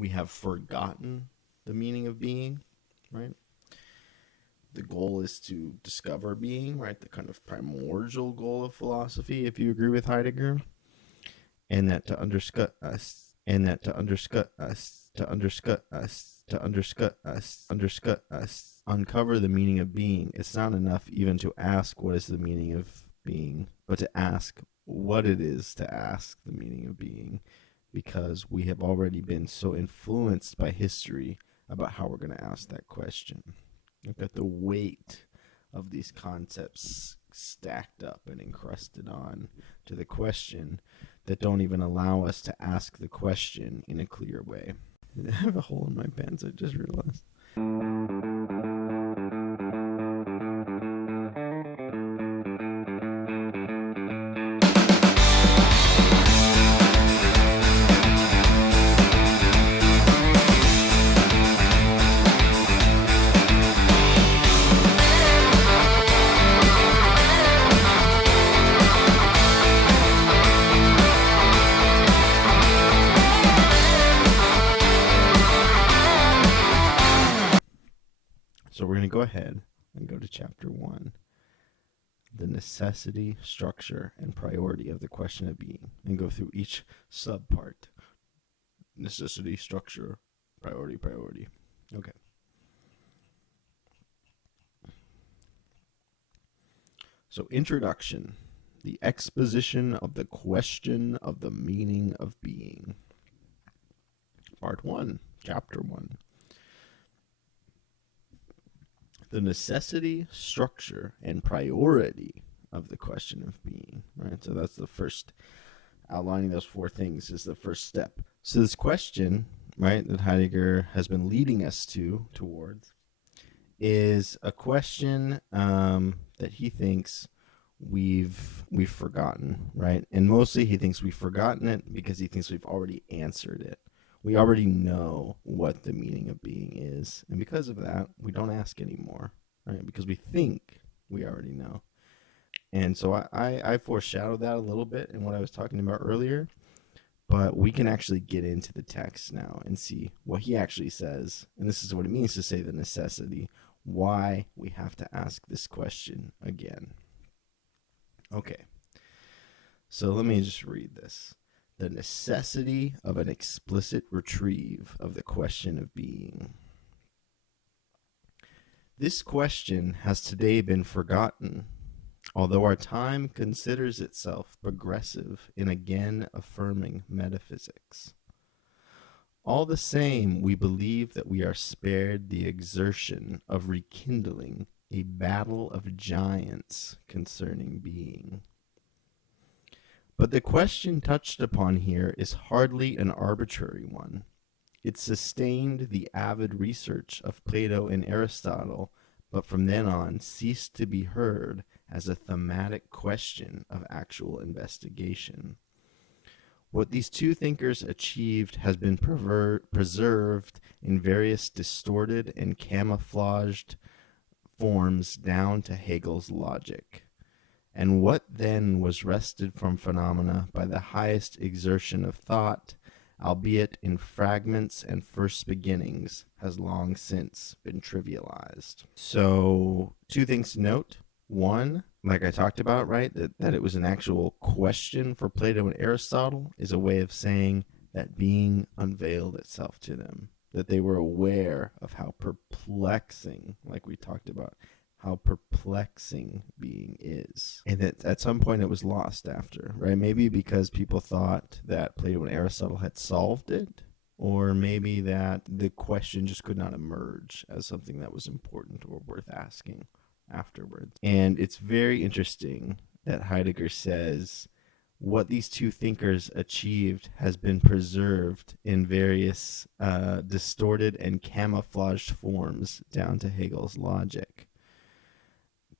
we have forgotten the meaning of being, right? The goal is to discover being, right? The kind of primordial goal of philosophy, if you agree with Heidegger. And that to undercut us, uncover the meaning of being. It's not enough even to ask what is the meaning of being, but to ask what it is to ask the meaning of being, because we have already been so influenced by history about how we're going to ask that question. Look at the weight of these concepts stacked up and encrusted on to the question that don't even allow us to ask the question in a clear way. I have a hole in my pants, I just realized. So we're going to go ahead and go to chapter 1, the necessity, structure, and priority of the question of being, and go through each subpart. Necessity, structure, priority. Okay. So introduction, the exposition of the question of the meaning of being. Part 1, chapter 1. The necessity, structure, and priority of the question of being, right? So that's the first, outlining those 4 things is the first step. So this question, right, that Heidegger has been leading us towards is a question that he thinks we've forgotten, right? And mostly he thinks we've forgotten it because he thinks we've already answered it. We already know what the meaning of being is. And because of that, we don't ask anymore, right? Because we think we already know. And so I foreshadowed that a little bit in what I was talking about earlier. But we can actually get into the text now and see what he actually says. And this is what it means to say the necessity, why we have to ask this question again. Okay. So let me just read this. The necessity of an explicit retrieve of the question of being. This question has today been forgotten, although our time considers itself progressive in again affirming metaphysics. All the same, we believe that we are spared the exertion of rekindling a battle of giants concerning being. But the question touched upon here is hardly an arbitrary one. It sustained the avid research of Plato and Aristotle, but from then on ceased to be heard as a thematic question of actual investigation. What these two thinkers achieved has been preserved in various distorted and camouflaged forms down to Hegel's logic. And what then was wrested from phenomena by the highest exertion of thought, albeit in fragments and first beginnings, has long since been trivialized. So 2 things to note. 1, like I talked about, right, that it was an actual question for Plato and Aristotle is a way of saying that being unveiled itself to them, that they were aware of how perplexing, like we talked about, how perplexing being is. And that at some point it was lost after, right? Maybe because people thought that Plato and Aristotle had solved it, or maybe that the question just could not emerge as something that was important or worth asking afterwards. And it's very interesting that Heidegger says what these 2 thinkers achieved has been preserved in various distorted and camouflaged forms down to Hegel's logic.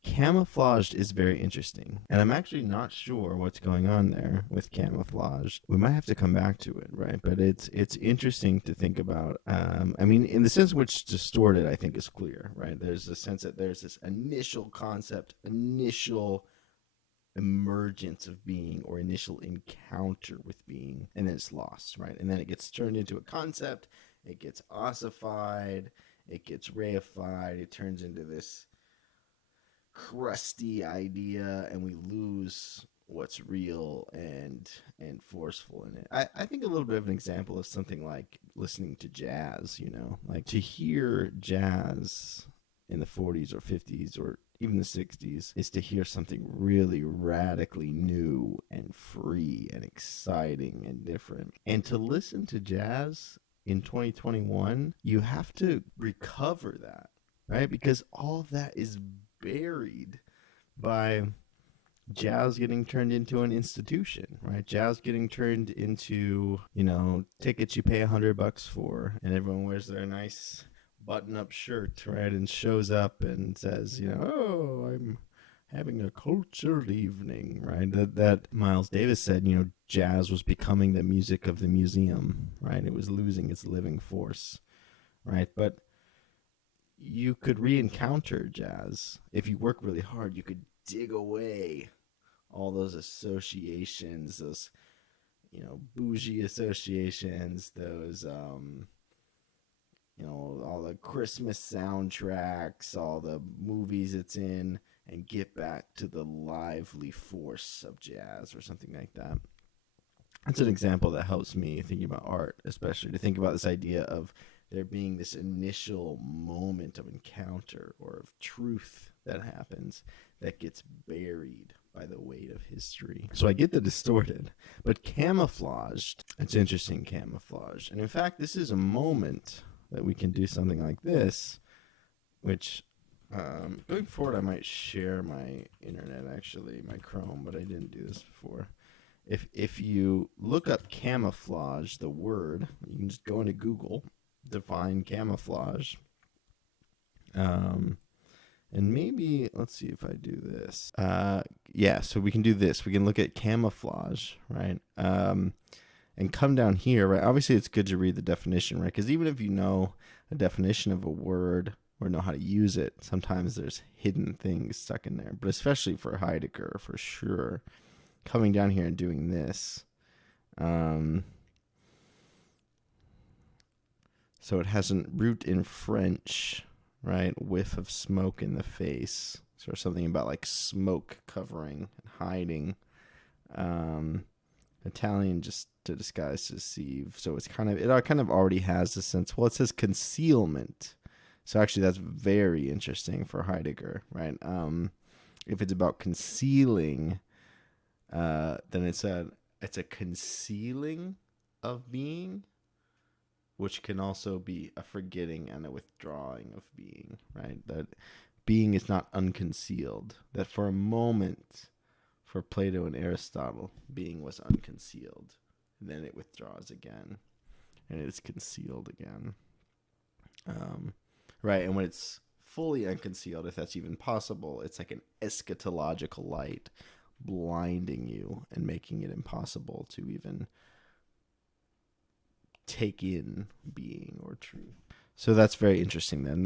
Camouflaged is very interesting, and I'm actually not sure what's going on there with camouflaged. We might have to come back to it, right? But it's interesting to think about. I mean, in the sense in which distorted, I think is clear, right? There's a sense that there's this initial concept, initial emergence of being, or initial encounter with being, and then it's lost, right? And then it gets turned into a concept, It gets ossified, it gets reified, it turns into this crusty idea, and we lose what's real and forceful in it. I think a little bit of an example is something like listening to jazz, like to hear jazz in the 40s or 50s or even the 60s is to hear something really radically new and free and exciting and different. And to listen to jazz in 2021, you have to recover that, right? Because all of that is buried by jazz getting turned into an institution, right? Jazz getting turned into, tickets you pay $100 for, and everyone wears their nice button-up shirt, right? And shows up and says, oh, I'm having a cultural evening, right? That Miles Davis said, jazz was becoming the music of the museum, right? It was losing its living force, right? But you could re-encounter jazz. If you work really hard, you could dig away all those associations, those, bougie associations, those, all the Christmas soundtracks, all the movies it's in, and get back to the lively force of jazz or something like that. That's an example that helps me thinking about art, especially to think about this idea of there being this initial moment of encounter or of truth that happens that gets buried by the weight of history. So I get the distorted, but camouflaged. It's interesting, camouflage. And in fact, this is a moment that we can do something like this, which going forward, I might share my internet, actually, my Chrome, but I didn't do this before. If you look up camouflage, the word, you can just go into Google, define camouflage. And maybe, let's see if I do this. So we can do this. We can look at camouflage, right? And come down here, right? Obviously, it's good to read the definition, right? Because even if you know a definition of a word or know how to use it, sometimes there's hidden things stuck in there. But especially for Heidegger, for sure, coming down here and doing this. So it has a root in French, right? Whiff of smoke in the face. So something about like smoke covering and hiding. Italian, just to disguise, to deceive. So it kind of already has the sense. Well, it says concealment. So actually that's very interesting for Heidegger, right? If it's about concealing, then it's a concealing of being, which can also be a forgetting and a withdrawing of being, right? That being is not unconcealed. That for a moment, for Plato and Aristotle, being was unconcealed. And then it withdraws again, and it is concealed again. Right, and when it's fully unconcealed, if that's even possible, it's like an eschatological light blinding you and making it impossible to even take in being or truth. So that's very interesting then.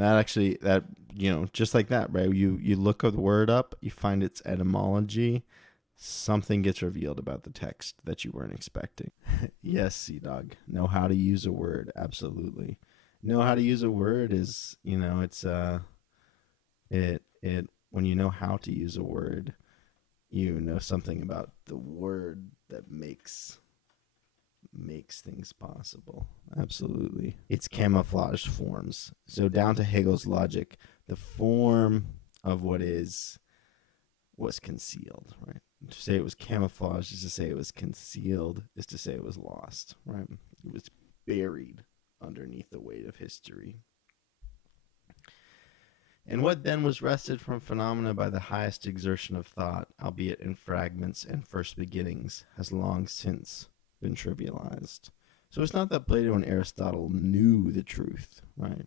Just like that, right? You look the word up, you find its etymology, something gets revealed about the text that you weren't expecting. Yes, Sea-Dog. Know how to use a word. Absolutely. Know how to use a word is, it's when you know how to use a word, you know something about the word that makes things possible. Absolutely. It's camouflaged forms. So down to Hegel's logic, the form of what is was concealed, right? To say it was camouflaged is to say it was concealed, is to say it was lost, right? It was buried underneath the weight of history. And what then was wrested from phenomena by the highest exertion of thought, albeit in fragments and first beginnings, has long since been trivialized. So it's not that Plato and Aristotle knew the truth, right?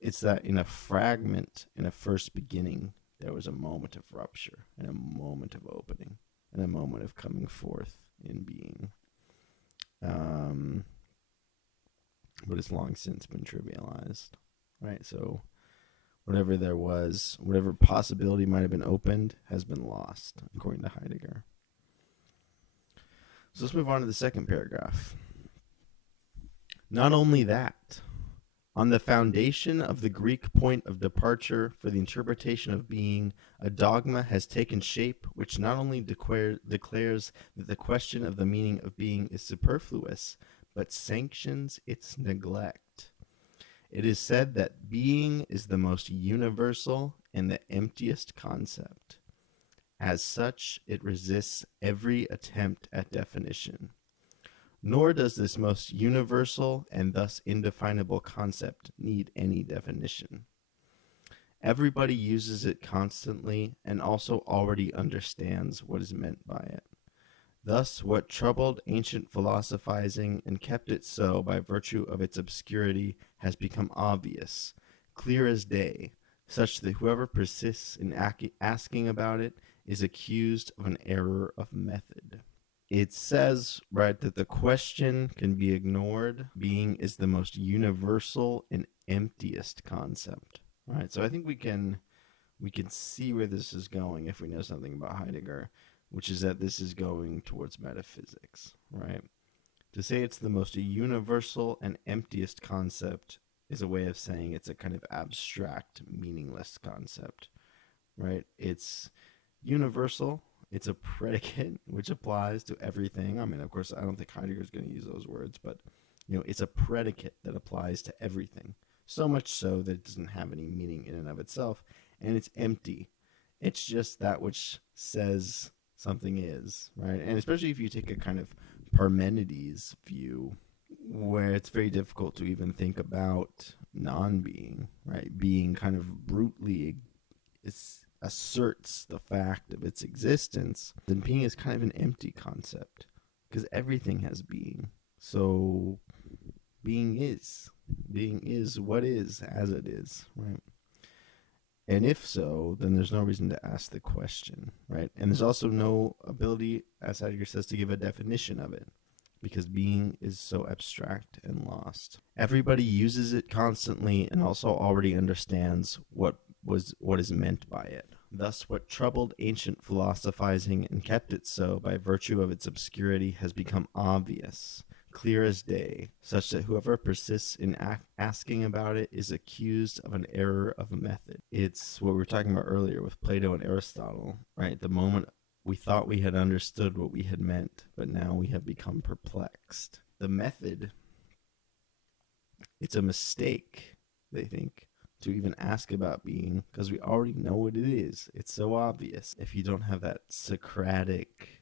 It's that in a fragment, in a first beginning, there was a moment of rupture and a moment of opening and a moment of coming forth in being. But it's long since been trivialized, right? So whatever there was, whatever possibility might have been opened, has been lost, according to Heidegger. So let's move on to the second paragraph. Not only that, on the foundation of the Greek point of departure for the interpretation of being, a dogma has taken shape which not only declares that the question of the meaning of being is superfluous, but sanctions its neglect. It is said that being is the most universal and the emptiest concept. As such, it resists every attempt at definition. Nor does this most universal and thus indefinable concept need any definition. Everybody uses it constantly and also already understands what is meant by it. Thus, what troubled ancient philosophizing and kept it so by virtue of its obscurity has become obvious, clear as day, such that whoever persists in asking about it is accused of an error of method. It says, right, that the question can be ignored. Being is the most universal and emptiest concept. Right. So I think we can see where this is going if we know something about Heidegger, which is that this is going towards metaphysics, right? To say it's the most universal and emptiest concept is a way of saying it's a kind of abstract, meaningless concept, right? It's universal. It's a predicate which applies to everything. I mean, of course, I don't think Heidegger is going to use those words, but it's a predicate that applies to everything. So much so that it doesn't have any meaning in and of itself, and it's empty. It's just that which says something is, right? And especially if you take a kind of Parmenides view, where it's very difficult to even think about non-being, right? Being kind of brutally asserts the fact of its existence, then being is kind of an empty concept because everything has being. So being is what is as it is, right? And if so, then there's no reason to ask the question, right? And there's also no ability, as Heidegger says, to give a definition of it because being is so abstract and lost. Everybody uses it constantly and also already understands what is meant by it. Thus, what troubled ancient philosophizing and kept it so by virtue of its obscurity has become obvious, clear as day, such that whoever persists in asking about it is accused of an error of method. It's what we were talking about earlier with Plato and Aristotle, right? The moment we thought we had understood what we had meant, but now we have become perplexed. The method, it's a mistake, they think, to even ask about being, because we already know what it is. It's so obvious. If you don't have that Socratic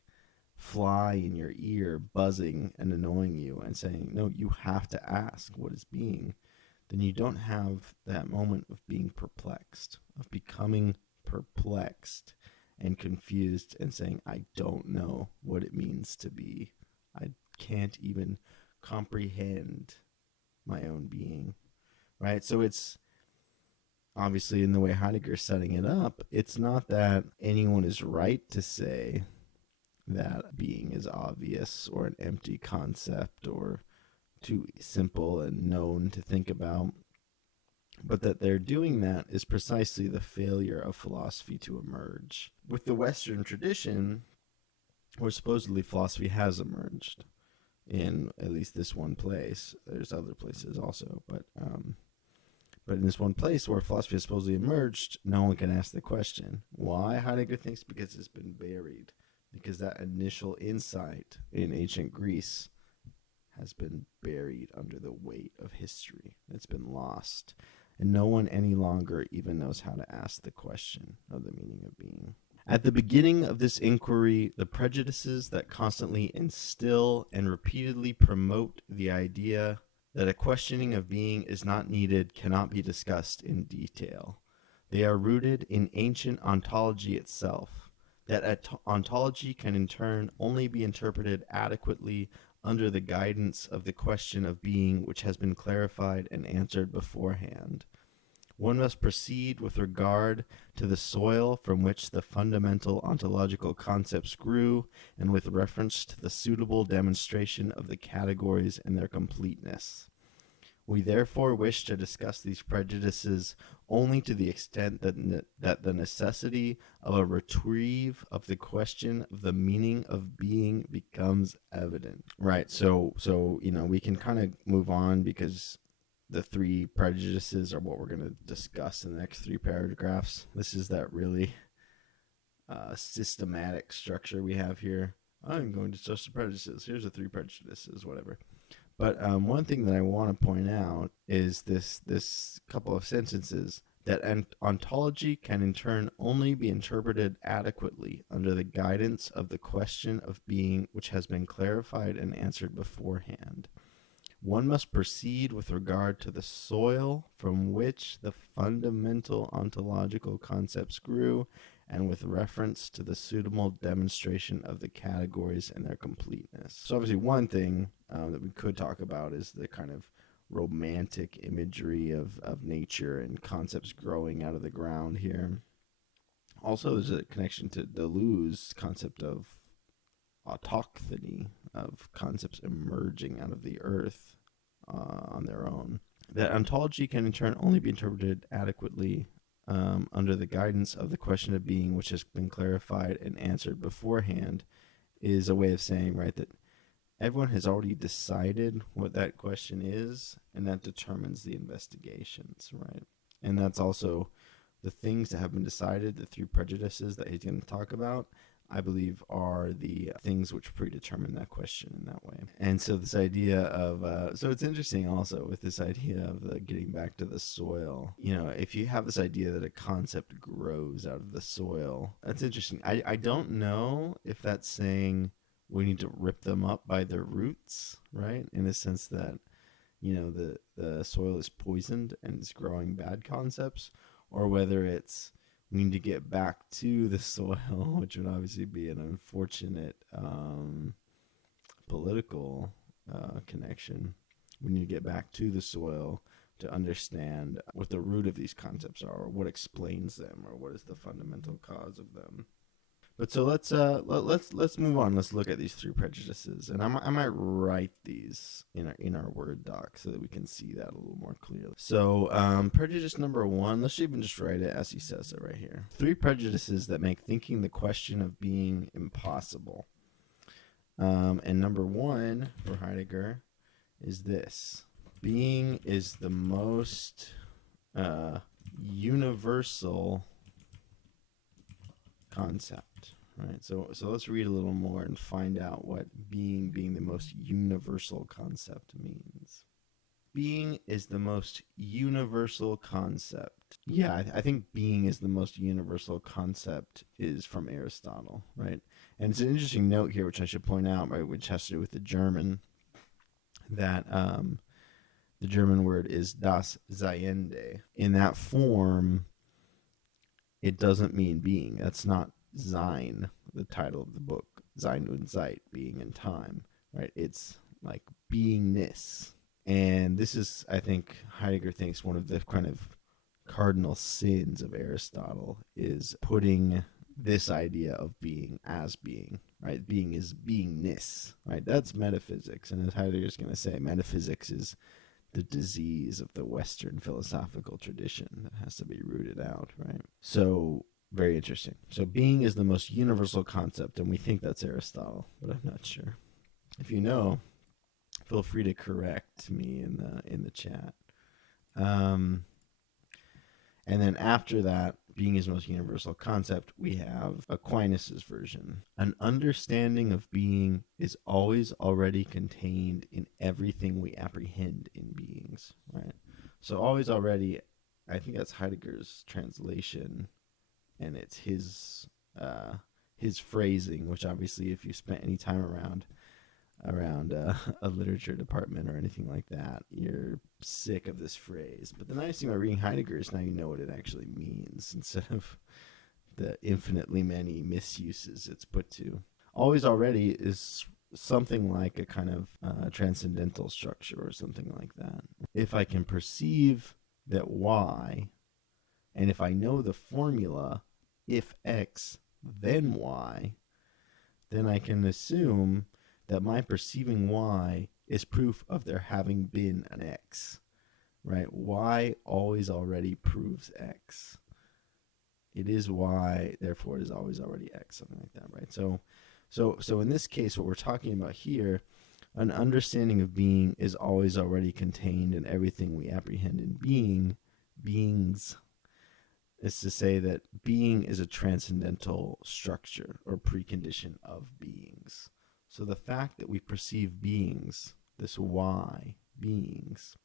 fly in your ear buzzing and annoying you and saying, no, you have to ask what is being, then you don't have that moment of being perplexed, of becoming perplexed and confused and saying, I don't know what it means to be. I can't even comprehend my own being, right? So it's obviously, in the way Heidegger's setting it up, it's not that anyone is right to say that being is obvious or an empty concept or too simple and known to think about, but that they're doing that is precisely the failure of philosophy to emerge. With the Western tradition, where supposedly philosophy has emerged in at least this one place, there's other places also, but in this one place where philosophy has supposedly emerged, no one can ask the question. Why? Heidegger thinks because it's been buried. Because that initial insight in ancient Greece has been buried under the weight of history. It's been lost. And no one any longer even knows how to ask the question of the meaning of being. At the beginning of this inquiry, the prejudices that constantly instill and repeatedly promote the idea that a questioning of being is not needed cannot be discussed in detail. They are rooted in ancient ontology itself, that ontology can in turn only be interpreted adequately under the guidance of the question of being which has been clarified and answered beforehand. One must proceed with regard to the soil from which the fundamental ontological concepts grew, and with reference to the suitable demonstration of the categories and their completeness. We therefore wish to discuss these prejudices only to the extent that the necessity of a retrieve of the question of the meaning of being becomes evident. Right. So we can kind of move on, because the three prejudices are what we're going to discuss in the next three paragraphs. This is that really systematic structure we have here. I'm going to discuss the prejudices. Here's the three prejudices, whatever. But one thing that I want to point out is this couple of sentences, that ontology can in turn only be interpreted adequately under the guidance of the question of being which has been clarified and answered beforehand. One must proceed with regard to the soil from which the fundamental ontological concepts grew, and with reference to the suitable demonstration of the categories and their completeness. So obviously one thing that we could talk about is the kind of romantic imagery of nature and concepts growing out of the ground here. Also, there's a connection to Deleuze's concept of autochthony, of concepts emerging out of the earth on their own. That ontology can in turn only be interpreted adequately under the guidance of the question of being which has been clarified and answered beforehand, is a way of saying, right, that everyone has already decided what that question is, and that determines the investigations, right? And that's also the things that have been decided, the three prejudices that he's going to talk about, I believe, are the things which predetermine that question in that way. And so this idea of, so it's interesting also with this idea of the getting back to the soil. If you have this idea that a concept grows out of the soil, that's interesting. I don't know if that's saying we need to rip them up by their roots, right? In a sense that, the soil is poisoned and it's growing bad concepts, or whether it's we need to get back to the soil, which would obviously be an unfortunate political connection. We need to get back to the soil to understand what the root of these concepts are, or what explains them, or what is the fundamental cause of them. But so let's move on. Let's look at these three prejudices, and I might write these in our Word doc so that we can see that a little more clearly. So prejudice number one, let's even just write it as he says it right here. Three prejudices that make thinking the question of being impossible. And number one for Heidegger is this: being is the most universal concept, right? So let's read a little more and find out what being the most universal concept means. Being is the most universal concept. Yeah, I think being is the most universal concept is from Aristotle, right? And it's an interesting note here, which I should point out, right, which has to do with the German, that the German word is das Seiende. In that form, it doesn't mean being. That's not Sein, the title of the book. Sein und Zeit, being in time, right? It's like beingness. And this is, I think, Heidegger thinks one of the kind of cardinal sins of Aristotle is putting this idea of being as being, right? Being is beingness, right? That's metaphysics. And as Heidegger's going to say, metaphysics is the disease of the Western philosophical tradition that has to be rooted out, right? So, very interesting. So, being is the most universal concept, and we think that's Aristotle, but I'm not sure. If you know, feel free to correct me in the chat. And then after that, being is the most universal concept, we have Aquinas' version. An understanding of being is always already contained in everything we apprehend in beings, right? So always already, I think that's Heidegger's translation, and it's his phrasing, which obviously if you spent any time around a literature department or anything like that, you're sick of this phrase. But the nice thing about reading Heidegger is now you know what it actually means instead of the infinitely many misuses it's put to. Always already is something like a kind of transcendental structure or something like that. If I can perceive that y, and if I know the formula, if x, then y, then I can assume that my perceiving y is proof of there having been an x. right? Y always already proves X. It is Y, therefore it is always already X, something like that, right? So in this case, what we're talking about here, an understanding of being is always already contained in everything we apprehend in beings, is to say that being is a transcendental structure or precondition of beings. So the fact that we perceive beings, this Y, beings,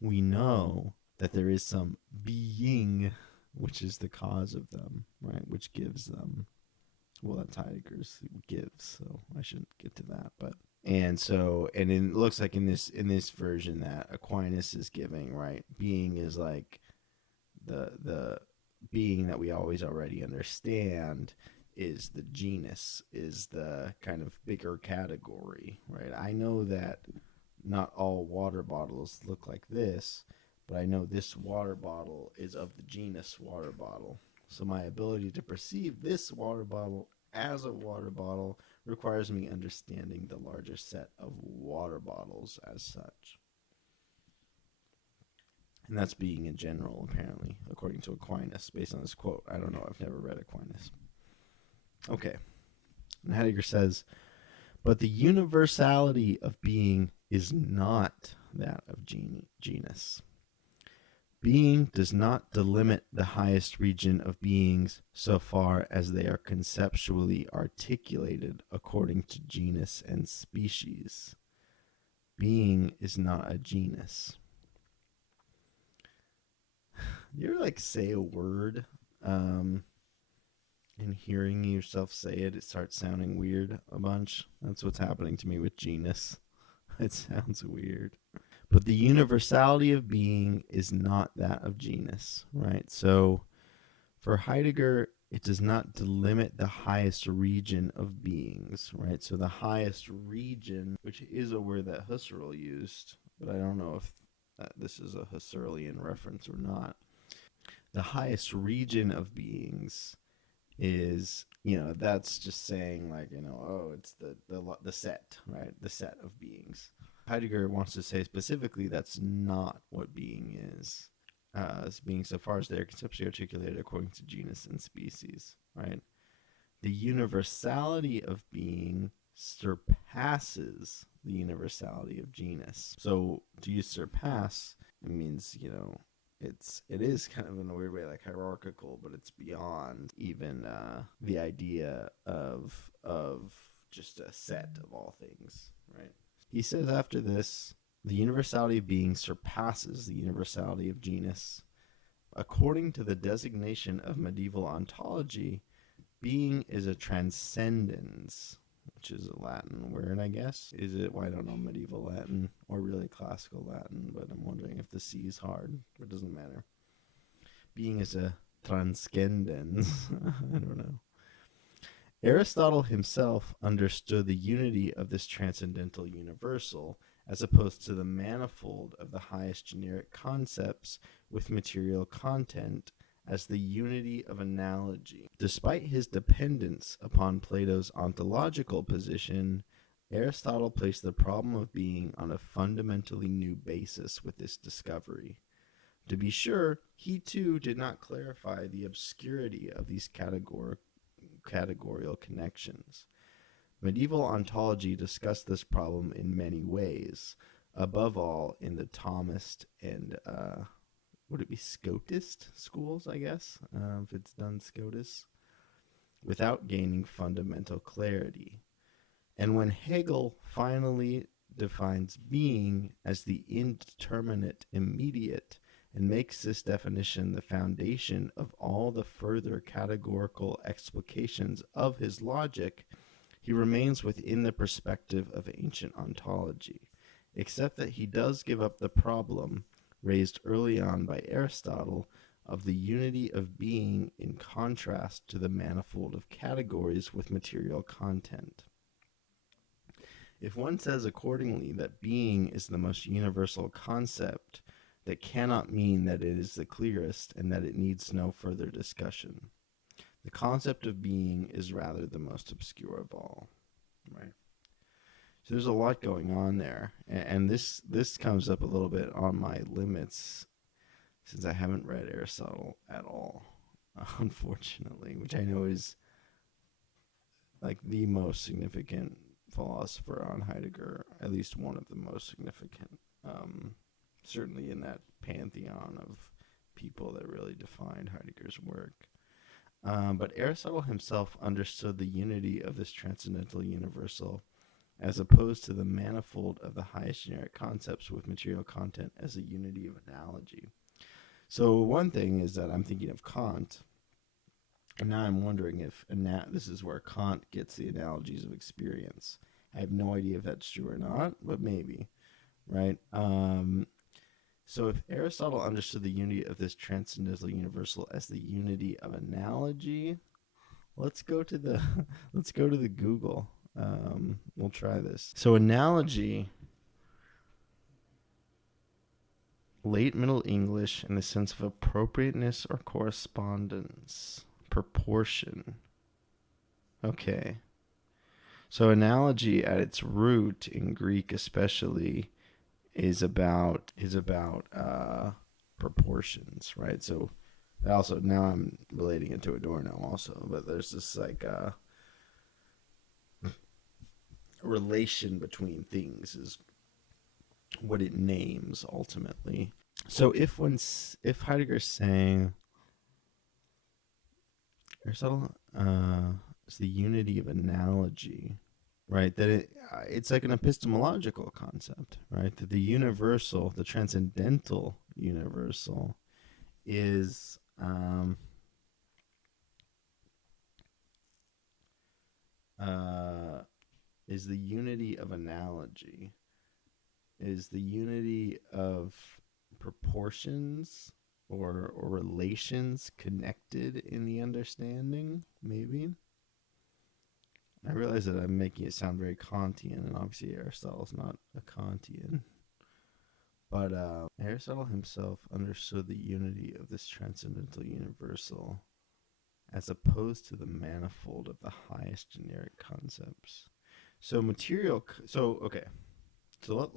we know that there is some being which is the cause of them, right? Which gives them. Well, that's Heidegger's gives, so I shouldn't get to that. But and it looks like in this version that Aquinas is giving, right? Being is like the being that we always already understand is the genus, is the kind of bigger category, right? I know that not all water bottles look like this, but I know this water bottle is of the genus water bottle. So my ability to perceive this water bottle as a water bottle requires me understanding the larger set of water bottles as such. And that's being in general, apparently, according to Aquinas, based on this quote. I don't know, I've never read Aquinas. Okay. And Heidegger says, but the universality of being is not that of genus. Being does not delimit the highest region of beings so far as they are conceptually articulated according to genus and species. Being is not a genus. You ever like say a word, and hearing yourself say it, it starts sounding weird a bunch? That's what's happening to me with genus. It sounds weird. But the universality of being is not that of genus, right? So for Heidegger, it does not delimit the highest region of beings, right? So the highest region, which is a word that Husserl used, but I don't know if this is a Husserlian reference or not. The highest region of beings is, that's just saying like, oh, it's the set, right? The set of beings. Heidegger wants to say specifically that's not what being is. As being so far as they are conceptually articulated according to genus and species, right? The universality of being surpasses the universality of genus. So to use surpass, it means, it is kind of in a weird way like hierarchical, but it's beyond even the idea of just a set of all things, right? He says after this, the universality of being surpasses the universality of genus. According to the designation of medieval ontology, being is a transcendence, which is a Latin word, I guess. Is it? Well, I don't know medieval Latin or really classical Latin, but I'm wondering if the C is hard. It doesn't matter. Being is a transcendence. I don't know. Aristotle himself understood the unity of this transcendental universal as opposed to the manifold of the highest generic concepts with material content as the unity of analogy. Despite his dependence upon Plato's ontological position, Aristotle placed the problem of being on a fundamentally new basis with this discovery. To be sure, he too did not clarify the obscurity of these categorical connections. Medieval ontology discussed this problem in many ways, above all in the Thomist and would it be Scotist schools, I guess, if it's done Scotus, without gaining fundamental clarity. And when Hegel finally defines being as the indeterminate immediate and makes this definition the foundation of all the further categorical explications of his logic, he remains within the perspective of ancient ontology, except that he does give up the problem raised early on by Aristotle of the unity of being in contrast to the manifold of categories with material content. If one says accordingly that being is the most universal concept, that cannot mean that it is the clearest and that it needs no further discussion. The concept of being is rather the most obscure of all, right? So there's a lot going on there, and this comes up a little bit on my limits since I haven't read Aristotle at all, unfortunately, which I know is like the most significant philosopher on Heidegger, at least one of the most significant, certainly in that pantheon of people that really defined Heidegger's work. But Aristotle himself understood the unity of this transcendental universal as opposed to the manifold of the highest generic concepts with material content as a unity of analogy. So one thing is that I'm thinking of Kant, and now I'm wondering if this is where Kant gets the analogies of experience. I have no idea if that's true or not, but maybe, right? So if Aristotle understood the unity of this transcendental universal as the unity of analogy, let's go to the Google. We'll try this. So analogy, late Middle English in the sense of appropriateness or correspondence, proportion. Okay. So analogy at its root in Greek especially is about proportions, right? So also now I'm relating it to Adorno also, but there's this like relation between things is what it names ultimately. So if Heidegger's saying Aristotle is the unity of analogy, right? That it's like an epistemological concept, right? That the universal, the transcendental universal, is the unity of analogy, is the unity of proportions or relations connected in the understanding, maybe. I realize that I'm making it sound very Kantian, and obviously Aristotle's not a Kantian. But Aristotle himself understood the unity of this transcendental universal as opposed to the manifold of the highest generic concepts. So okay. So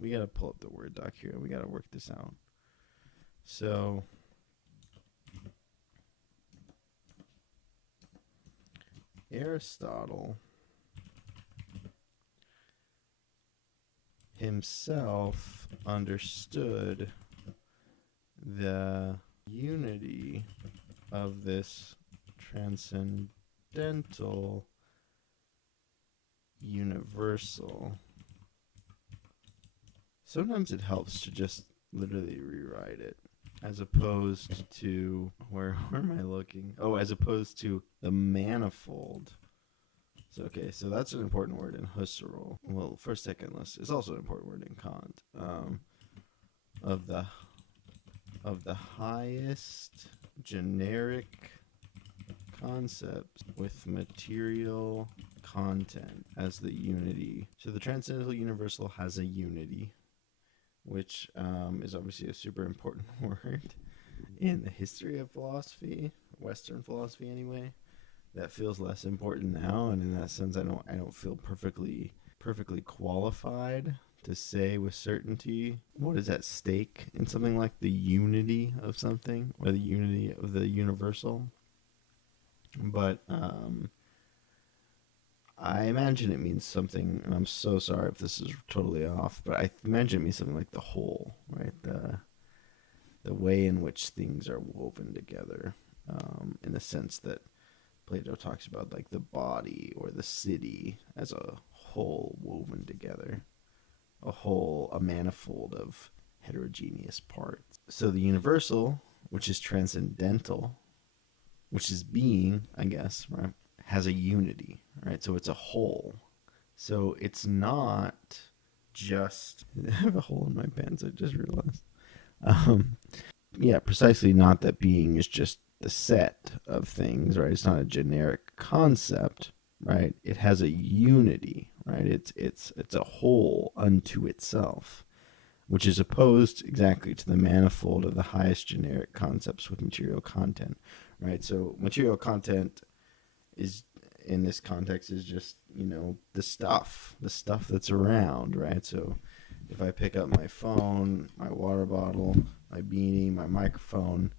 we got to pull up the Word doc here. We got to work this out. So Aristotle himself understood the unity of this transcendental universal. Sometimes it helps to just literally rewrite it as opposed to where am I looking? Oh, as opposed to the manifold. So okay, so that's an important word in Husserl. Well, first, second list is also an important word in Kant. Of the highest generic concepts with material content as the unity. So the transcendental universal has a unity, which is obviously a super important word in the history of philosophy, Western philosophy anyway. That feels less important now, and in that sense, I don't feel perfectly qualified to say with certainty what is at stake in something like the unity of something or the unity of the universal. But I imagine it means something, and I'm so sorry if this is totally off, but I imagine it means something like the whole, right? The way in which things are woven together, in the sense that Plato talks about like the body or the city as a whole woven together, a manifold of heterogeneous parts. So the universal, which is transcendental, which is being, I guess, right, has a unity, right? So it's a whole. So it's not just... I have a hole in my pants, I just realized. Yeah, precisely not that being is just the set of things, right? It's not a generic concept, right? It has a unity, right? It's a whole unto itself, which is opposed exactly to the manifold of the highest generic concepts with material content, right? So material content is, in this context, is just the stuff that's around, right? So if I pick up my phone, my water bottle, my beanie, my microphone,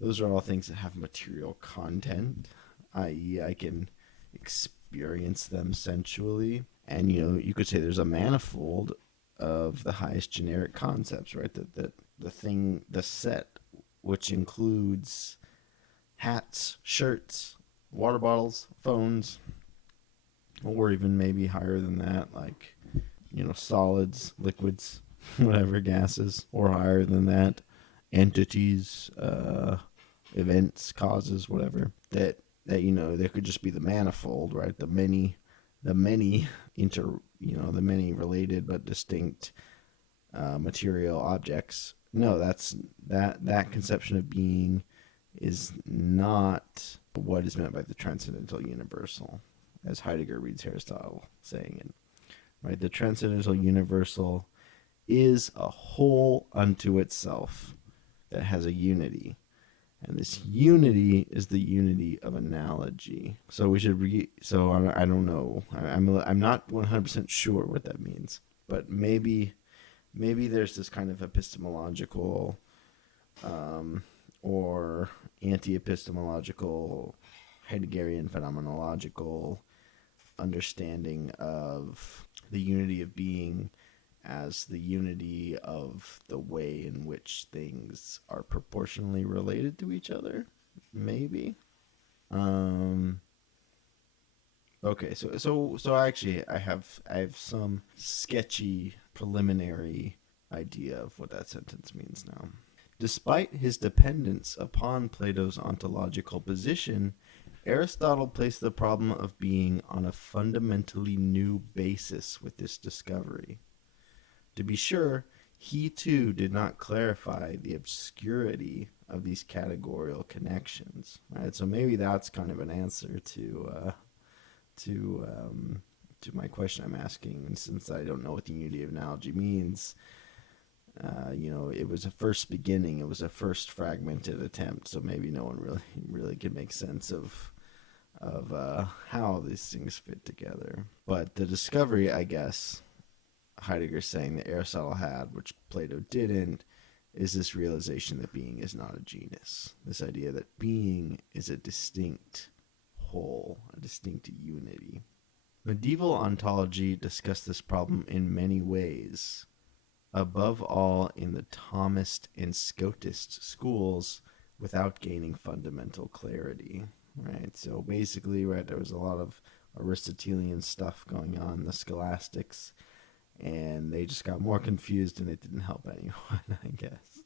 those are all things that have material content, i.e., I can experience them sensually. And you could say there's a manifold of the highest generic concepts, right? That the set, which includes hats, shirts, water bottles, phones, or even maybe higher than that, like solids, liquids, whatever, gases, or higher than that, entities, events, causes, whatever. That there could just be the manifold, right? The many the many the many related but distinct material objects. No, that conception of being is not what is meant by the transcendental universal, as Heidegger reads Aristotle saying it. Right, the transcendental universal is a whole unto itself that has a unity. And this unity is the unity of analogy. So we should I don't know. I'm not 100% sure what that means, but maybe there's this kind of epistemological or anti-epistemological Heideggerian phenomenological understanding of the unity of being as the unity of the way in which things are proportionally related to each other, maybe. Okay, so actually I have some sketchy preliminary idea of what that sentence means now. Despite his dependence upon Plato's ontological position, Aristotle placed the problem of being on a fundamentally new basis with this discovery. To be sure, he too did not clarify the obscurity of these categorical connections. Right, so maybe that's kind of an answer to my question I'm asking. And since I don't know what the unity of analogy means, it was a first beginning. It was a first fragmented attempt. So maybe no one really can make sense of how these things fit together. But the discovery, I guess, Heidegger's saying that Aristotle had, which Plato didn't, is this realization that being is not a genus. This idea that being is a distinct whole, a distinct unity. Medieval ontology discussed this problem in many ways, above all in the Thomist and Scotist schools, without gaining fundamental clarity. Right, so basically, right, there was a lot of Aristotelian stuff going on in the scholastics, and they just got more confused, and it didn't help anyone, I guess.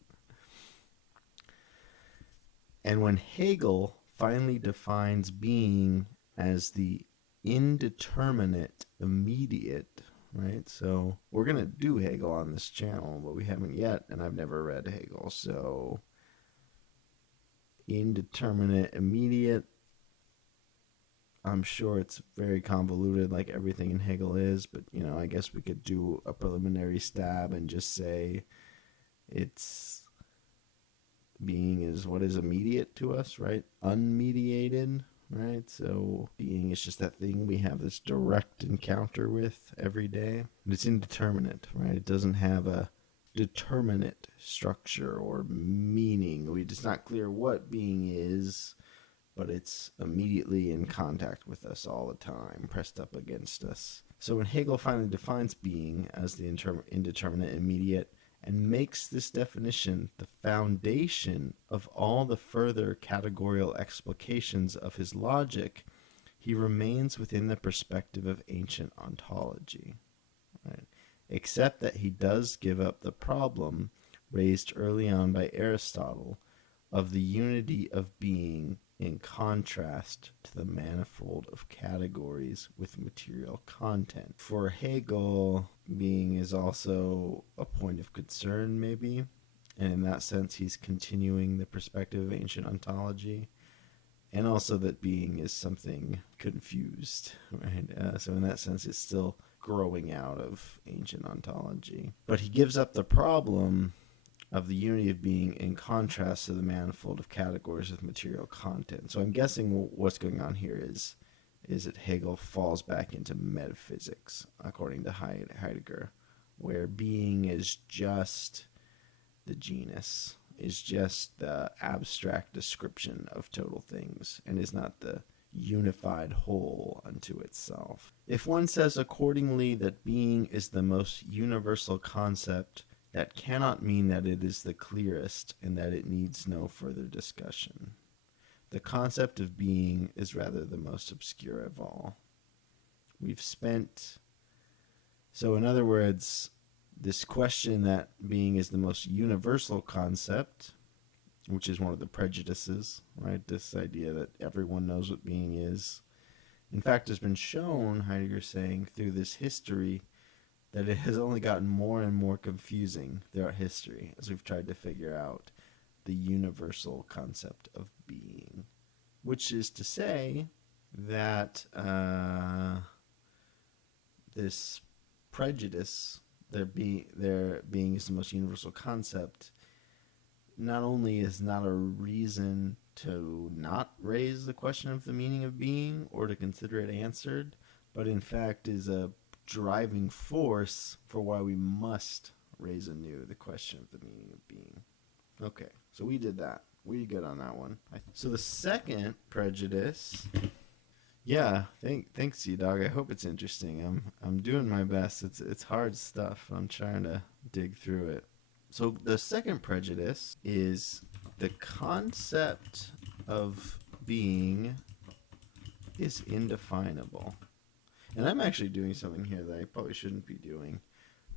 And when Hegel finally defines being as the indeterminate immediate, right? So we're going to do Hegel on this channel, but we haven't yet, and I've never read Hegel. So indeterminate immediate, I'm sure it's very convoluted like everything in Hegel is, but I guess we could do a preliminary stab and just say it's being is what is immediate to us, right? Unmediated, right? So being is just that thing we have this direct encounter with every day. But it's indeterminate, right? It doesn't have a determinate structure or meaning. It's not clear what being is, but it's immediately in contact with us all the time, pressed up against us. So when Hegel finally defines being as the indeterminate immediate and makes this definition the foundation of all the further categorical explications of his logic, he remains within the perspective of ancient ontology, right? Except that he does give up the problem raised early on by Aristotle of the unity of being in contrast to the manifold of categories with material content. For Hegel, being is also a point of concern, maybe, and in that sense he's continuing the perspective of ancient ontology, and also that being is something confused, right? So in that sense it's still growing out of ancient ontology. But he gives up the problem of the unity of being in contrast to the manifold of categories with material content. So I'm guessing what's going on here is is that Hegel falls back into metaphysics, according to Heidegger, where being is just the genus, is just the abstract description of total things, and is not the unified whole unto itself. If one says accordingly that being is the most universal concept, that cannot mean that it is the clearest and that it needs no further discussion. The concept of being is rather the most obscure of all. So in other words, this question that being is the most universal concept, which is one of the prejudices, right? This idea that everyone knows what being is. In fact, has been shown, Heidegger's saying, through this history, that it has only gotten more and more confusing throughout history as we've tried to figure out the universal concept of being. Which is to say that this prejudice, their being is the most universal concept, not only is not a reason to not raise the question of the meaning of being or to consider it answered, but in fact is a driving force for why we must raise anew the question of the meaning of being. Okay, so we did that. We good on that one. So the second prejudice, yeah, thanks you, dog. I hope it's interesting. I'm doing my best. It's hard stuff. I'm trying to dig through it. So the second prejudice is the concept of being is indefinable. And I'm actually doing something here that I probably shouldn't be doing,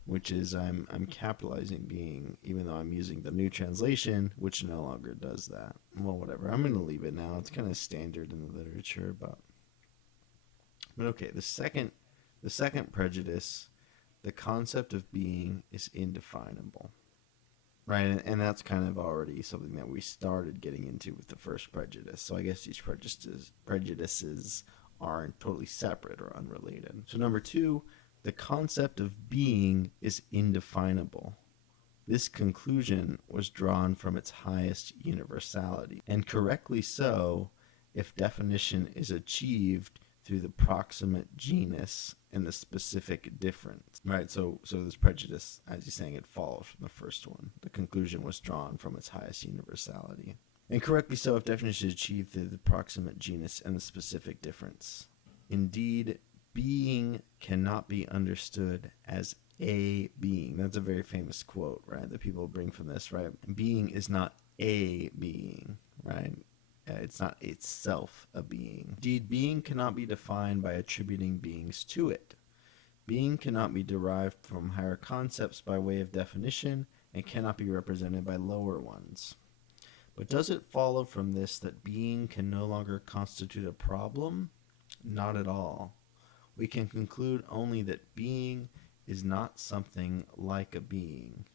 which is I'm capitalizing being, even though I'm using the new translation, which no longer does that. Well, whatever. I'm going to leave it now. It's kind of standard in the literature, but okay. The second prejudice, the concept of being is indefinable, right? And that's kind of already something that we started getting into with the first prejudice. So I guess these prejudices aren't totally separate or unrelated. So number 2, the concept of being is indefinable. This conclusion was drawn from its highest universality, and correctly so if definition is achieved through the proximate genus and the specific difference. Right, so this prejudice, as he's saying, it follows from the first one. The conclusion was drawn from its highest universality. And correctly so if definition is achieved through the proximate genus and the specific difference. Indeed, being cannot be understood as a being. That's a very famous quote, right, that people bring from this, right? Being is not a being, right? It's not itself a being. Indeed, being cannot be defined by attributing beings to it. Being cannot be derived from higher concepts by way of definition and cannot be represented by lower ones. But does it follow from this that being can no longer constitute a problem? Not at all. We can conclude only that being is not something like a being.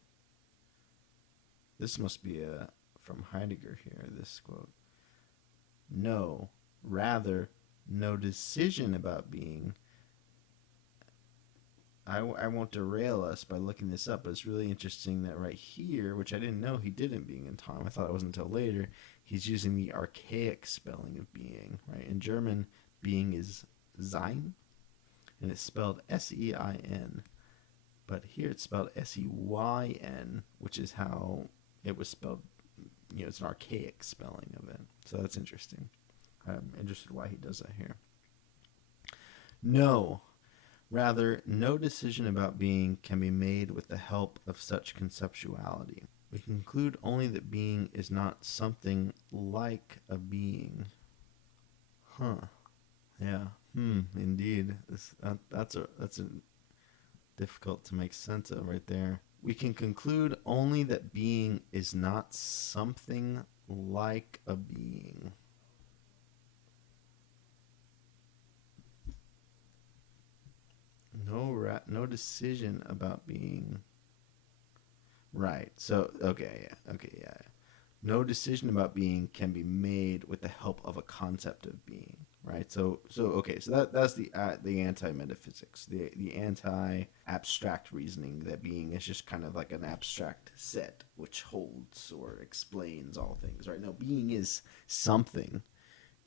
This must be from Heidegger here, this quote. No, rather, no decision about being. I won't derail us by looking this up, but it's really interesting that right here, which I didn't know he did in Being and Time, I thought it wasn't until later, he's using the archaic spelling of being, right? In German, being is sein, and it's spelled S-E-I-N. But here it's spelled S-E-Y-N, which is how it was spelled. It's an archaic spelling of it. So that's interesting. I'm interested why he does that here. No. Rather, no decision about being can be made with the help of such conceptuality. We conclude only that being is not something like a being. Huh. Yeah. Indeed. That's a difficult to make sense of right there. We can conclude only that being is not something like a being. No decision about being. Right. So okay. No decision about being can be made with the help of a concept of being. Right. So that's the anti-metaphysics, the anti-abstract reasoning that being is just kind of like an abstract set which holds or explains all things. Right. No, being is something.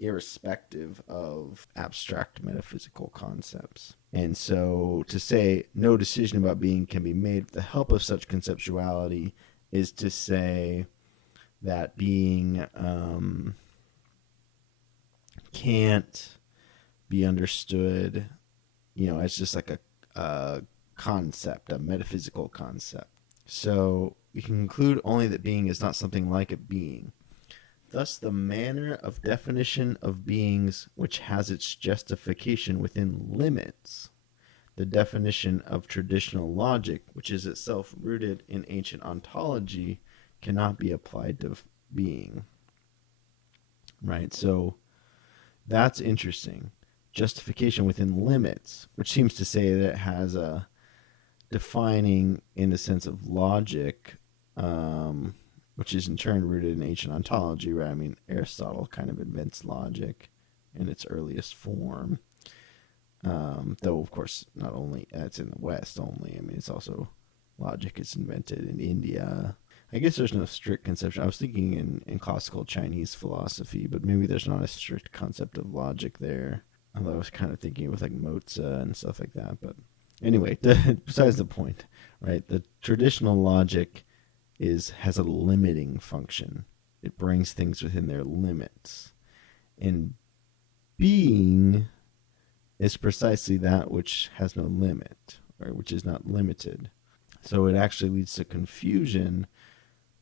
irrespective of abstract metaphysical concepts. And so to say no decision about being can be made with the help of such conceptuality is to say that being can't be understood, as just like a concept, a metaphysical concept. So we can conclude only that being is not something like a being. Thus, the manner of definition of beings which has its justification within limits, the definition of traditional logic, which is itself rooted in ancient ontology, cannot be applied to being. Right? So that's interesting. Justification within limits, which seems to say that it has a defining in the sense of logic, which is in turn rooted in ancient ontology, right? I mean, Aristotle kind of invents logic in its earliest form. Though, of course, not only it's in the West only. I mean, it's also logic is invented in India. I guess there's no strict conception. I was thinking in classical Chinese philosophy, but maybe there's not a strict concept of logic there. Although I was kind of thinking with like Moza and stuff like that. But anyway, besides the point, right? The traditional logic has a limiting function. It brings things within their limits. And being is precisely that which has no limit, right? Which is not limited. So it actually leads to confusion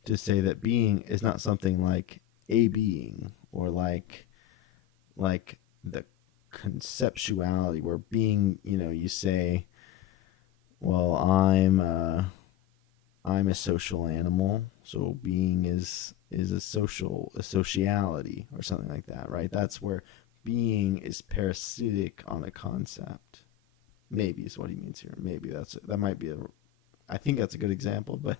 to say that being is not something like a being or like the conceptuality where being, you say, well, I'm a social animal, so being is a sociality or something like that, right? That's where being is parasitic on a concept. Maybe is what he means here. Maybe that might be I think that's a good example, but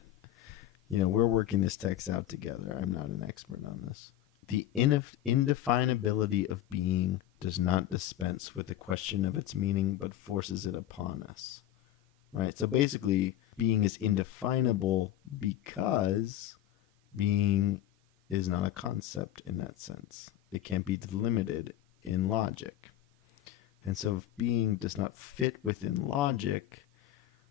we're working this text out together. I'm not an expert on this. The indefinability of being does not dispense with the question of its meaning, but forces it upon us. Right? So basically, being is indefinable because being is not a concept in that sense. It can't be delimited in logic. And so if being does not fit within logic,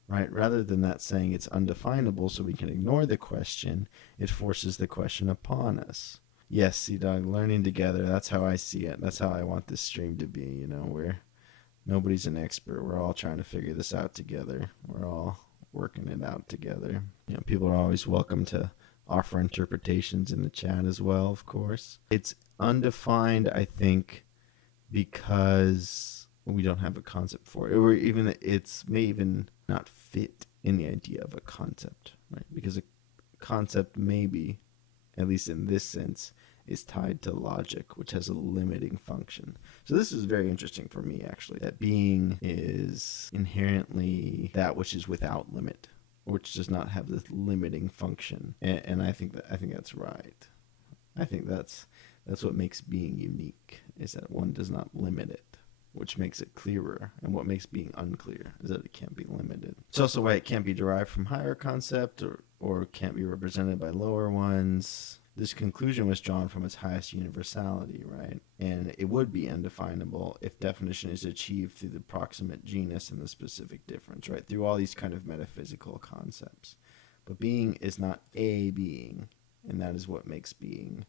right, rather than that saying it's undefinable so we can ignore the question, it forces the question upon us. Yes, Sea-Dog, learning together, that's how I see it. That's how I want this stream to be, where nobody's an expert. We're all trying to figure this out together. We're all working it out together. People are always welcome to offer interpretations in the chat as well, of course. It's undefined, I think, because we don't have a concept for it, or even it may even not fit in the idea of a concept, right? Because a concept maybe, at least in this sense, is tied to logic, which has a limiting function. So this is very interesting for me, actually, that being is inherently that which is without limit, which does not have this limiting function. And I think that's right. I think that's what makes being unique, is that one does not limit it, which makes it clearer. And what makes being unclear is that it can't be limited. It's also why it can't be derived from higher concept or can't be represented by lower ones. This conclusion was drawn from its highest universality, right? And it would be undefinable if definition is achieved through the proximate genus and the specific difference, right? Through all these kind of metaphysical concepts. But being is not a being, and that is what makes being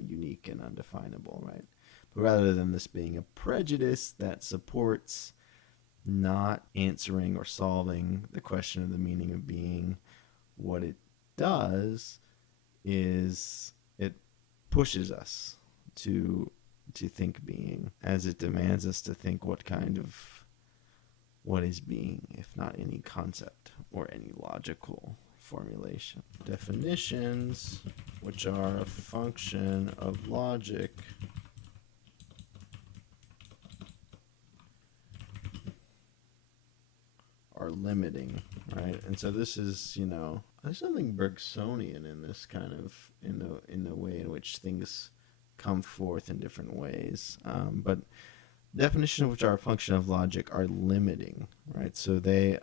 unique and undefinable, right? But rather than this being a prejudice that supports not answering or solving the question of the meaning of being, what it does is it pushes us to think being, as it demands us to think what is being, if not any concept or any logical formulation. Definitions, which are a function of logic, are limiting, right? And so this is, there's something Bergsonian in this kind of, in the way in which things come forth in different ways. But definitions which are a function of logic are limiting, right? So they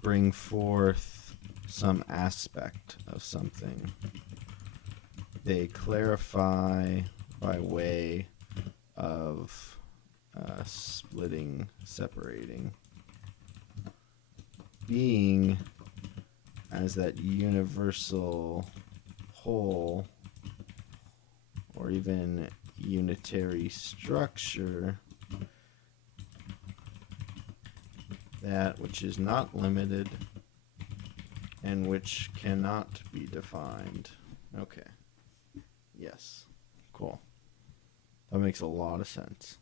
bring forth some aspect of something. they clarify by way of separating being as that universal whole or even unitary structure, that which is not limited and which cannot be defined. Okay. Yes. Cool. That makes a lot of sense.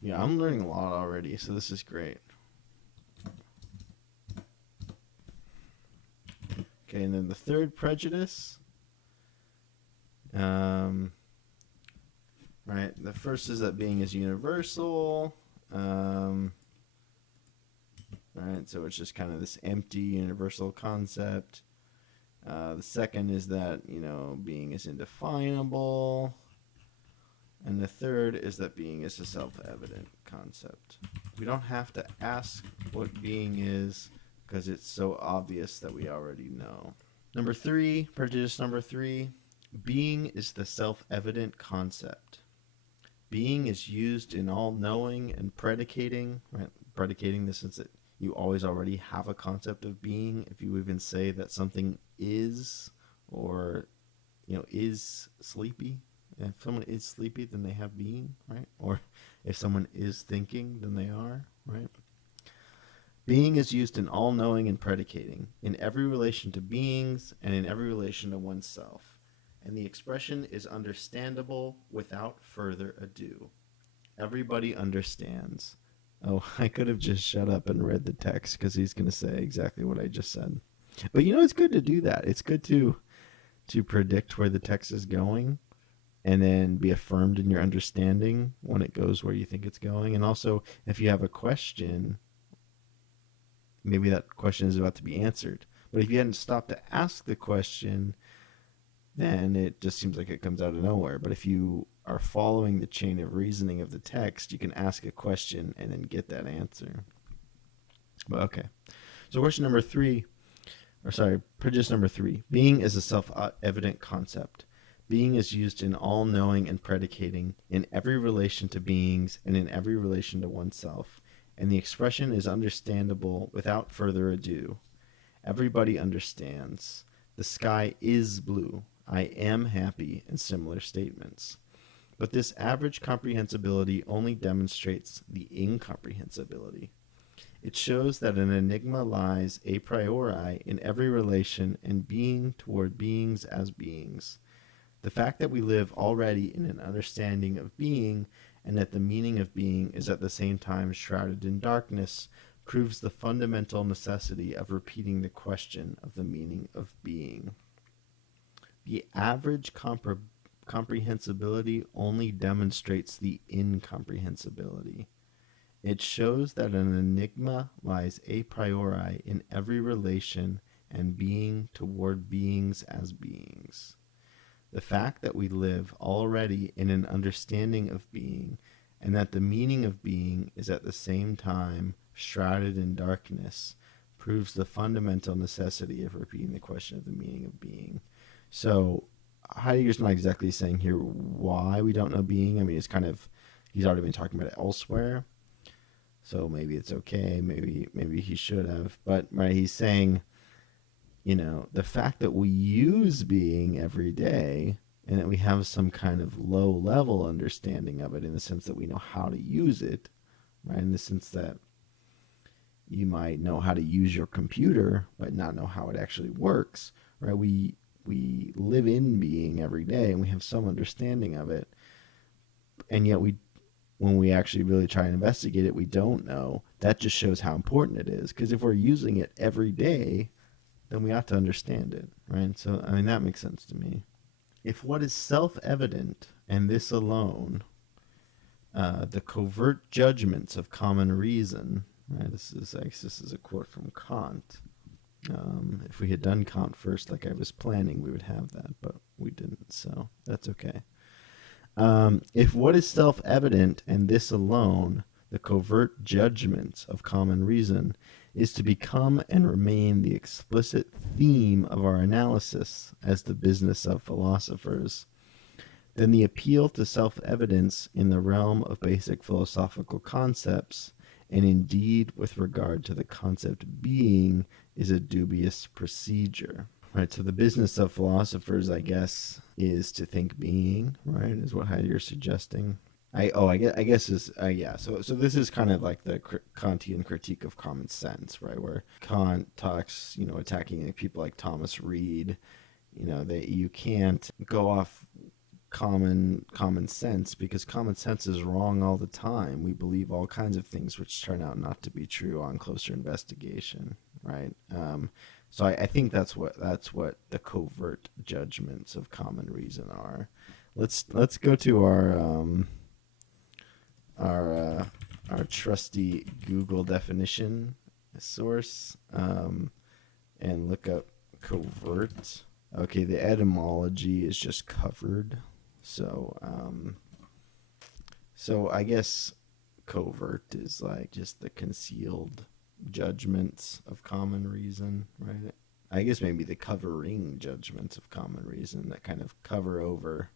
Yeah, I'm learning a lot already, so this is great. Okay, and then the third prejudice. Right, the first is that being is universal. Right, so it's just kind of this empty universal concept. The second is that, being is indefinable. And the third is that being is a self-evident concept. We don't have to ask what being is because it's so obvious that we already know. Number 3, prejudice number 3, being is the self-evident concept. Being is used in all knowing and predicating, right? Predicating the sense that you always already have a concept of being. If you even say that something is, or, is sleepy. If someone is sleepy, then they have being, right? Or if someone is thinking, then they are, right? Being is used in all knowing and predicating, in every relation to beings and in every relation to oneself. And the expression is understandable without further ado. Everybody understands. Oh, I could have just shut up and read the text because he's going to say exactly what I just said. But it's good to do that. It's good to predict where the text is going and then be affirmed in your understanding when it goes where you think it's going. And also, if you have a question, maybe that question is about to be answered. But if you hadn't stopped to ask the question, then it just seems like it comes out of nowhere. But if you are following the chain of reasoning of the text, you can ask a question and then get that answer. But okay. So question number 3, prejudice number 3. Being is a self-evident concept. Being is used in all knowing and predicating, in every relation to beings and in every relation to oneself. And the expression is understandable without further ado. Everybody understands. The sky is blue. I am happy, and similar statements. But this average comprehensibility only demonstrates the incomprehensibility. It shows that an enigma lies a priori in every relation and being toward beings as beings. The fact that we live already in an understanding of being and that the meaning of being is at the same time shrouded in darkness proves the fundamental necessity of repeating the question of the meaning of being. The average comprehensibility only demonstrates the incomprehensibility. It shows that an enigma lies a priori in every relation and being toward beings as beings. The fact that we live already in an understanding of being and that the meaning of being is at the same time shrouded in darkness proves the fundamental necessity of repeating the question of the meaning of being. So Heidegger's not exactly saying here why we don't know being. I mean, it's kind of, he's already been talking about it elsewhere. So maybe it's okay. Maybe he should have. But right, he's saying, the fact that we use being every day and that we have some kind of low level understanding of it in the sense that we know how to use it, right? In the sense that you might know how to use your computer, but not know how it actually works, right? We live in being every day and we have some understanding of it. And yet when we actually really try and investigate it, we don't know. That just shows how important it is. Because if we're using it every day, then we ought to understand it, right? So, I mean, that makes sense to me. If what is self-evident, and this alone, the covert judgments of common reason, right? This is a quote from Kant. If we had done Kant first, like I was planning, we would have that, but we didn't, so that's okay. If what is self-evident, and this alone, the covert judgments of common reason, is to become and remain the explicit theme of our analysis as the business of philosophers, then the appeal to self-evidence in the realm of basic philosophical concepts, and indeed with regard to the concept being, is a dubious procedure. Right, so the business of philosophers, I guess, is to think being, right, is what Heidegger's suggesting. I guess is yeah. So this is kind of like the Kantian critique of common sense, right? Where Kant talks, attacking people like Thomas Reid, that you can't go off common sense because common sense is wrong all the time. We believe all kinds of things which turn out not to be true on closer investigation, right? So I think that's what the covert judgments of common reason are. Let's go to our trusty Google definition source and look up covert. Okay, the etymology is just covered. So I guess covert is like just the concealed judgments of common reason, right? I guess maybe the covering judgments of common reason that kind of cover over,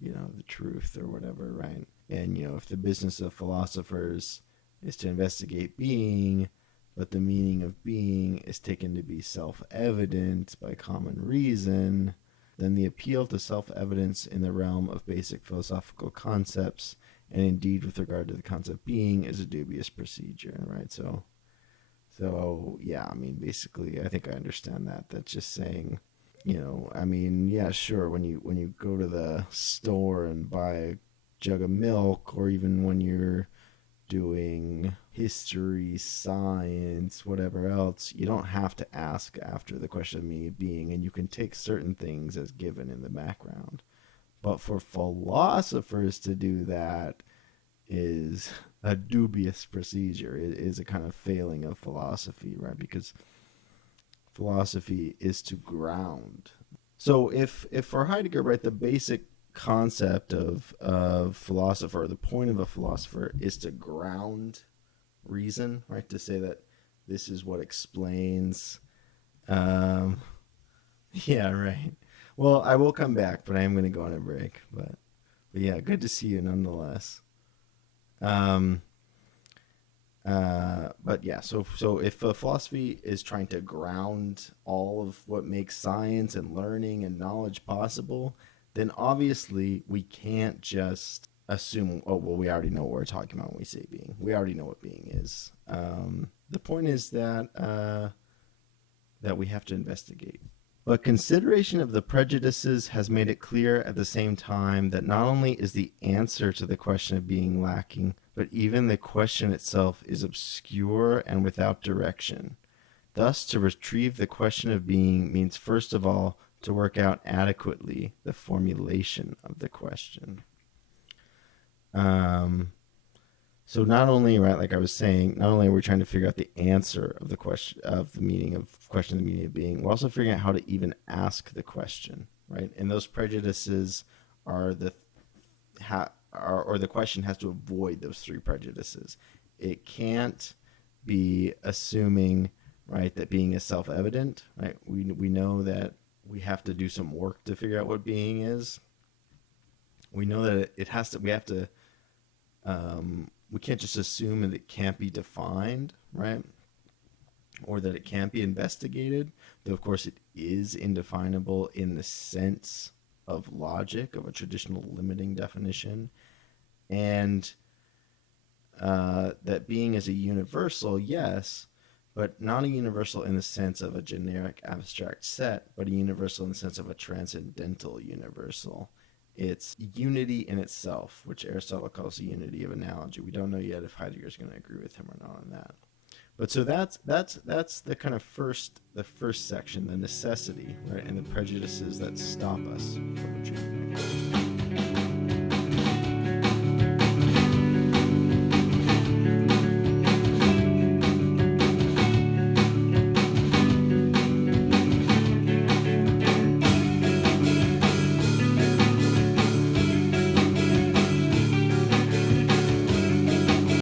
the truth or whatever, right? And, if the business of philosophers is to investigate being, but the meaning of being is taken to be self-evident by common reason, then the appeal to self-evidence in the realm of basic philosophical concepts, and indeed with regard to the concept being, is a dubious procedure, right? So yeah, I mean, basically, I think I understand that. That's just saying, yeah, sure, when you go to the store and buy a jug of milk, or even when you're doing history, science, whatever else, you don't have to ask after the question of meaning of being, and you can take certain things as given in the background. But for philosophers to do that is a dubious procedure. It is a kind of failing of philosophy, right? Because philosophy is to ground. So if for Heidegger, right, the basic concept of philosopher, the point of a philosopher is to ground reason, right? To say that this is what explains. Yeah, right. Well, I will come back, but I am going to go on a break. But yeah, good to see you nonetheless. But yeah, so if philosophy is trying to ground all of what makes science and learning and knowledge possible, then obviously we can't just assume, oh, well, we already know what we're talking about when we say being. We already know what being is. The point is that we have to investigate. But consideration of the prejudices has made it clear at the same time that not only is the answer to the question of being lacking, but even the question itself is obscure and without direction. Thus, to retrieve the question of being means, first of all, to work out adequately the formulation of the question. So not only, right, like I was saying, not only are we trying to figure out the answer of the question of the meaning of question, the meaning of being, we're also figuring out how to even ask the question, right? And those prejudices are the question has to avoid those three prejudices. It can't be assuming, right, that being is self-evident, right? We know that we have to do some work to figure out what being is. We know that we can't just assume that it can't be defined, right? Or that it can't be investigated, though of course it is indefinable in the sense of logic, of a traditional limiting definition. And that being is a universal, yes, but not a universal in the sense of a generic abstract set, but a universal in the sense of a transcendental universal. It's unity in itself, which Aristotle calls the unity of analogy. We don't know yet if Heidegger's going to agree with him or not on that. But so that's the kind of first section, the necessity, right, and the prejudices that stop us from retrieving.